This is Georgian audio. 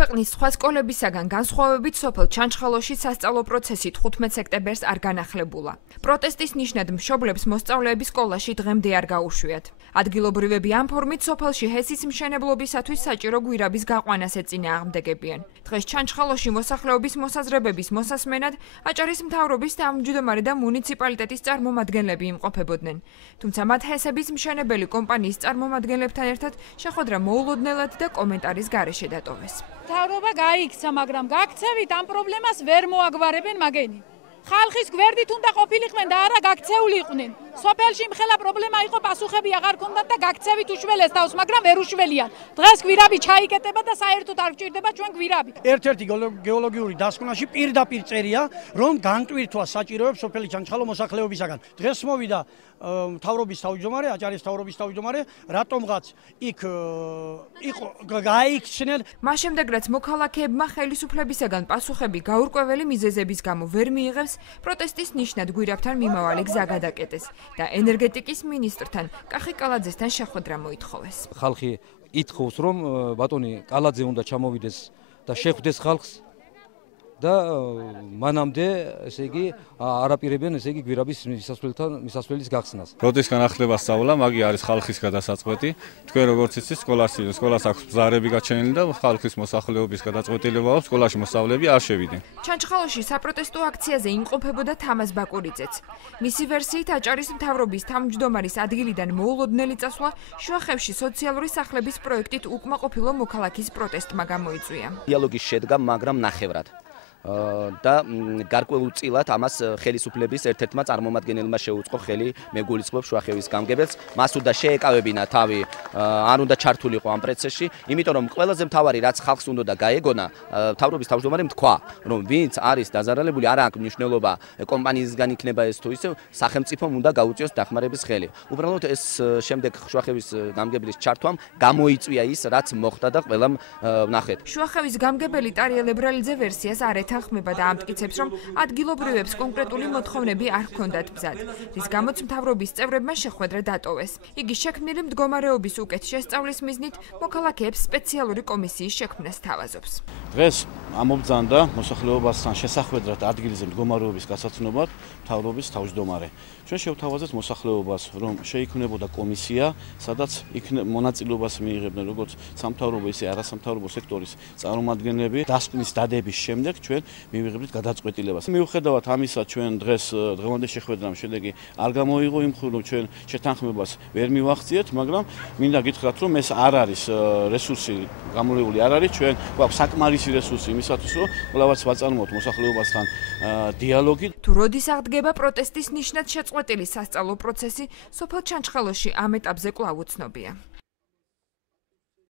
ქვეყნის სხვა სკოლებისაგან განსხვავებით სოფელ ჩანჩხალოში სასწავლო პროცესი 15 სექტემბერს არ განახლებულა. პროტესტის ნიშნად მშობლებს მოსწავლეები სკოლაში დღემდე არ გაუშვიათ. ადგილობრივები ამ ფორმით სოფელში ჰესის მშენებლობისათვის საჭირო გვირაბის გაყვანას ეწინააღმდეგებიან. დღეს ჩანჩხალოში მოსახლეობის მოსაზრებების მოსასმენად აჭარის მთავრობის თავმჯდომარე და მუნიციპალიტეტის წარმომადგენლები იმყოფებოდნენ. თუმცა მათ ჰესების მშენებელი კომპანიის წარმომადგენლებთან ერთად შეხვედრა მოულოდნელად და კომენტარის გარეშე დატოვეს. მთავრობა გაიქცა, მაგრამ გაქცევით ამ პრობლემას ვერ მოაგვარებენ მაგენი. ხალხის გვერდით უნდა ყოფილიყვნენ და არა გაქცეული იყვნენ. სოფელში მხელა პრობლემა იყო, პასუხები აღარ ქონდათ და გაქცევით უშველეს თავს, მაგრამ ვერ უშველიან. დღეს გვირაბი ჩაიკეტება და საერთოდ არ გჭირდება ჩვენ გვირაბი. ერთ-ერთი გეოლოგიური დასკვნაში პირდაპირ წერია, რომ განტვირთვა საჭიროებს სოფელი ჩანჩხალო მოსახლეობისაგან. დღეს მოვიდა მთავრობის თავმჯდომარე, აჭარის მთავრობის თავმჯდომარე, რატომღაც იქ იყო გაიქცნენ. მას შემდეგ რაც მოქალაქეებმა ხელისუფლებისაგან პასუხები გაურკვეველი მიზეზების გამო ვერ მიიღებს, პროტესტის ნიშნად გვირაბთან მიმავალი გზა გადაკეტეს და ენერგეტიკის მინისტრთან კახი კალაძესთან შეხვედრა მოითხოვეს. ხალხი ითხოვს, რომ ბატონი კალაძე უნდა ჩამოვიდეს და შეხვდეს ხალხს და მანამდე, ესე იგი, არაპირებენ, ესე იგი, გვირაბის მისასვლელის გახსნას. როდის განახლება სწავლა, მაგი არის ხალხის გადასაწყვეტი. თქვენ როგორც იცით, სკოლას აქვს ბზარები გაჩენილი და ხალხის მოსახლეობის გადაწყვეტილება აქვს, სკოლაში მოსწავლეები არ შევიდნენ. ჩანჩხალოში საპროტესტო აქციაზე იმყოფებოდა თამაზ ბაკურიძეც. მისი ვერსიით აჭარის მთავრობის თავმჯდომარის ადგილიდან მოულოდნელი წასვლა შუახევში სოციალური სახლების პროექტით უკმაყოფილო მოქალაქის პროტესტმა გამოიწვია. დიალოგი შედგა, მაგრამ ნახევრად. და გარკვეულწილად ამას ხელისუფლების ერთ-ერთმა წარმომადგენელმა შეუწყო ხელი, მეგულისხმობ შუახევის გამგებელს, მას უნდა შეეკავებინა თავი, არ უნდა ჩართულიყო ამ პროცესში, იმიტომ რომ ყველაზე მთავარი რაც ხალხს უნდა და გაეგონა, მთავრობის თავმჯდომარემ თქვა, რომ ვინც არის დაზარალებული, არ აქვს მნიშვნელობა კომპანიისგან იქნება ეს თუ ისე, სახელმწიფომ უნდა გაუწიოს დახმარების ხელი. უბრალოდ ეს შემდეგ შუახევის გამგებლის ჩართვამ გამოიწვია ის, რაც მოხდა და ყველამ ნახეთ. შუახევის გამგებელი ტარია ლებრალიძე ვერსიას არ ეთანხმება და ამტკიცებს, რომ ადგილობრივებს კონკრეტული მოთხოვნები არ ჰქონდათ ბზად, რის გამოც მთავრობის წევრებმა შეხვედრა დატოვეს. იგი შექმნილი მდგომარეობის უკეთ შესწავლის მიზნით მოქალაქეებს სპეციალური კომისიის შექმნას თავაზობს. დღეს ამობძანდა მოსახლეობასთან შესახვედრად ადგილზე მდგომარეობის გასაცნობად მთავრობის თავმჯდომარე. ჩვენ შევთავაზეთ მოსახლეობას, რომ შეიქმნებოდა კომისია, სადაც მონაწილეობას მიიღებდნენ როგორც სამთავრობო, ისე არასამთავრობო სექტორის წარმომადგენლები. დასკვნის დადების შემდეგ ჩვენ მივიღებთ გადაწყვეტილებას. მიუხედავად ამისა, ჩვენ დღევანდელ შეხვედრამ შედეგი არ გამოიღო, იმ მხრივ ჩვენ შეთანხმებას ვერ მივახციეთ, მაგრამ მინდა გითხრათ, რომ ეს არ არის რესურსი გამოვლებული არ არის, ჩვენ გვაქვს საკმარისი რესურსი იმისათვის, რომ ყველას ვაწარმოოთ მოსახლეობასთან დიალოგი. თუ როდის აღდგება პროტესტის ნიშნად შეწყვეტილი სასწავლო პროცესი, სოფელ ჩანჩხალოში ამ ეტაპზე კვლავ უცნობია.